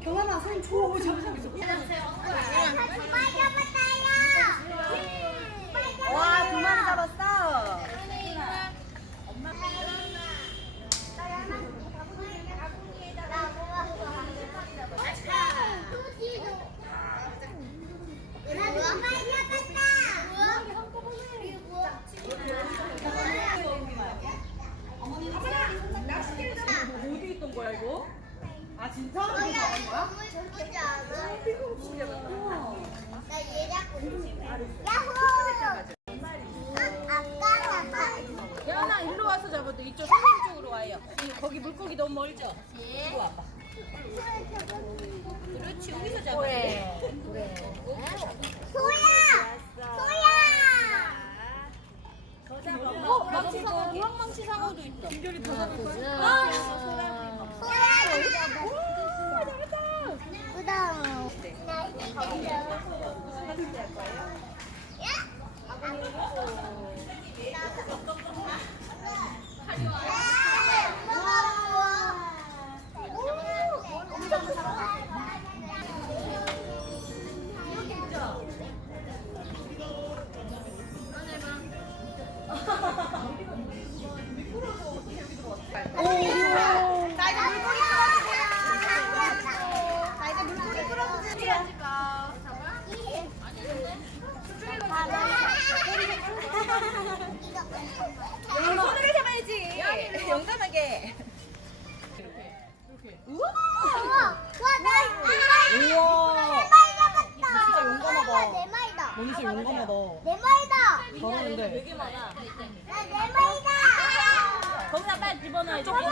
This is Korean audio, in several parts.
경험아 손 줘. 잡으세요. 야나 일로 와서 잡아도 이쪽 선생님 쪽으로 와요. 이- 거기 물고기 너무 멀죠? 이리 와봐. 그렇지 여기서 잡아. 그래. 어, 망치 상어, 우왕망치 상어도 있다. 김별이 더 잡을 거야? 아, 손 으로 진짜 용감하다. 내 말이다. 잘하는데. 되게 많아. 나내 말이다. 거기다 빨리 집어넣어야지. 정말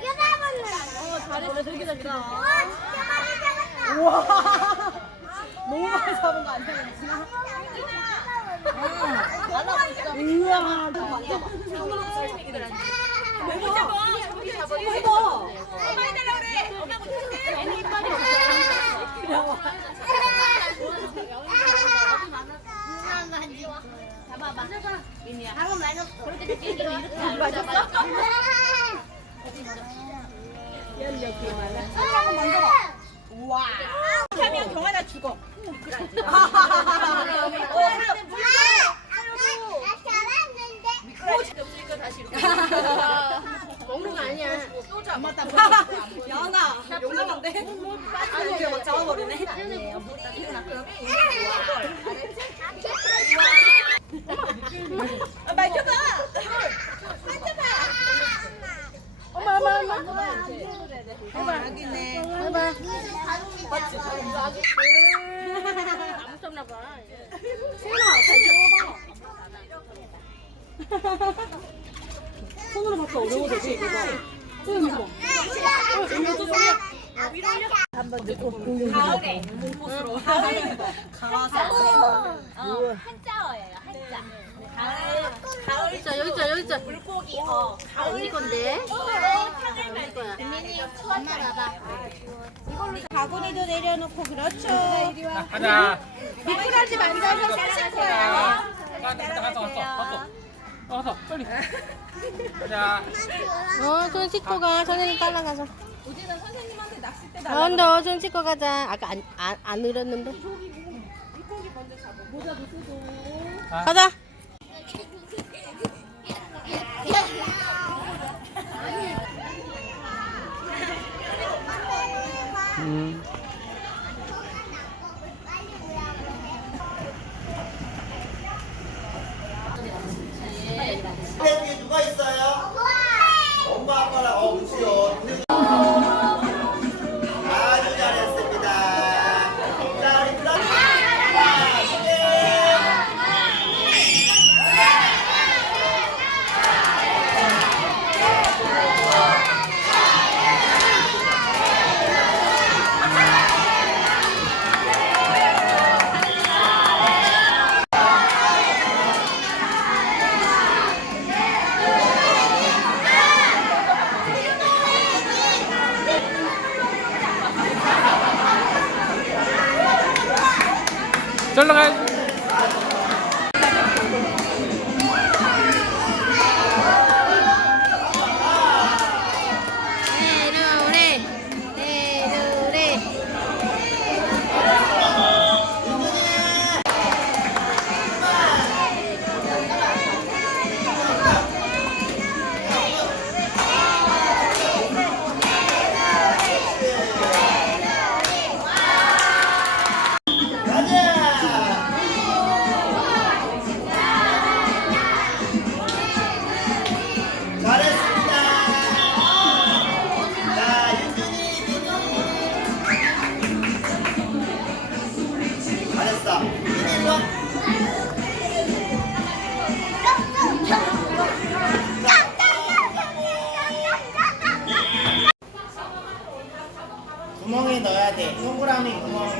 죽여다봤네. 어, 잘했어. 되게 잘. 와, 진짜 많이 잡았다. 우와. 너무 많이 잡은 거 아니야? 우와. 너무 많이 잡아. 왜 잡아? 저기 잡아. 해봐. 엄마 해달라 그래. 엄마 못해. 애니 이빨이 없어. 그냥 와. 잡아봐. 방금 맞았어. 그럴 때 이렇게 맞았어? 손으로 한번 만져봐. 우와. 하면 경하나 죽어. 어, 나 잘했는데. 없으니까 다시 이렇게. 먹는 거 아니야. 안 맞다. 야나 용감한데? 아니 이게 막 잡아버리네. 아, 말켜봐. 만져봐. 엄마 엄마 엄마. 해봐. 여기 있네. 해봐. 맞지? 안 무섭나 봐. 손으로 받기 어려워졌지 이거. 손으로 봐. 한번 넣고 가을에 곳으로 가와서 어, 한자어예요 한자 가을 가을 여기 있어, 여기 있어, 여기 있어. 물고기 어 가을 우리 건데. 탕을 말 거야. 민민이 엄마 봐봐. 바구니도 내려놓고 그렇죠 가자. 미꾸라지 만져서 사실 거예요 가자, 갔어, 갔어, 갔어. 어, 갔어, 빨리. 가자. 어, 손 씻고 가. 선생님 따라가서. 우진아 선생님한테 낚싯대 어, 달라 어, 손 씻고 가자. 아까 안, 안, 안 늘었는데. 모자도 쓰고 가자. 음. 절로 구멍에 넣어야 돼. 동그라미 구멍.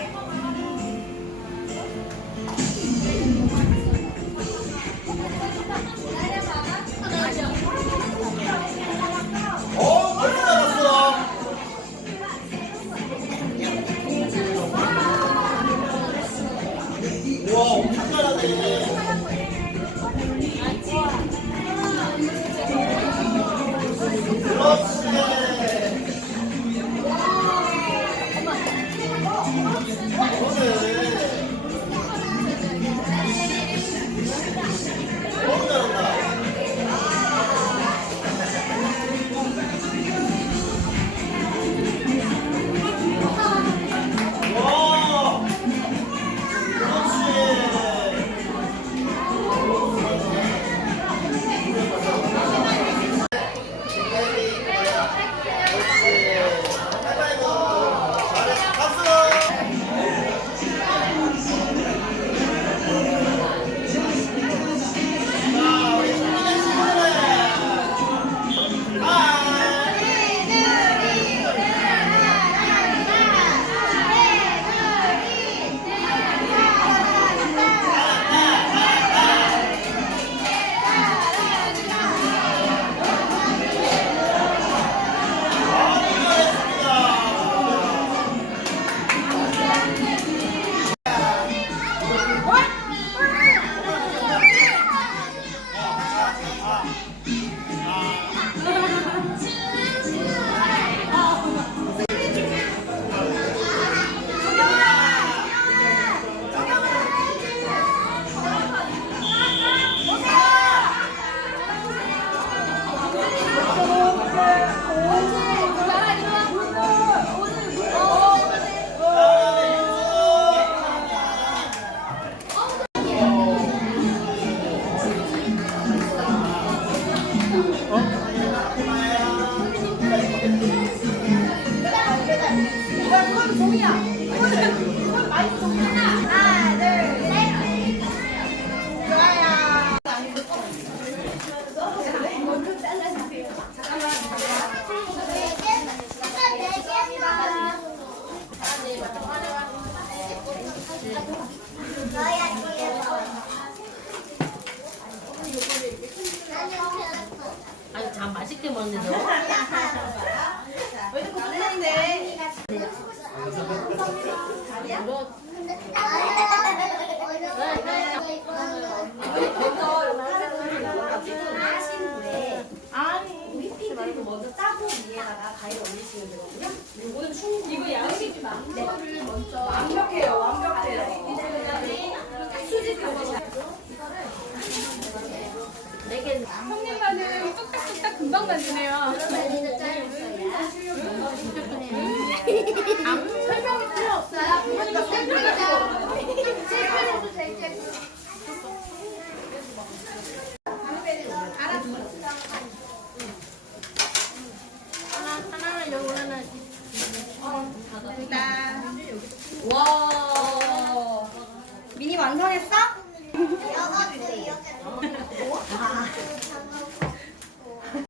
먼저 짜고 위에다가 과일 올리시면 되거든요. 이거 양식이 완벽해요, 완벽해요.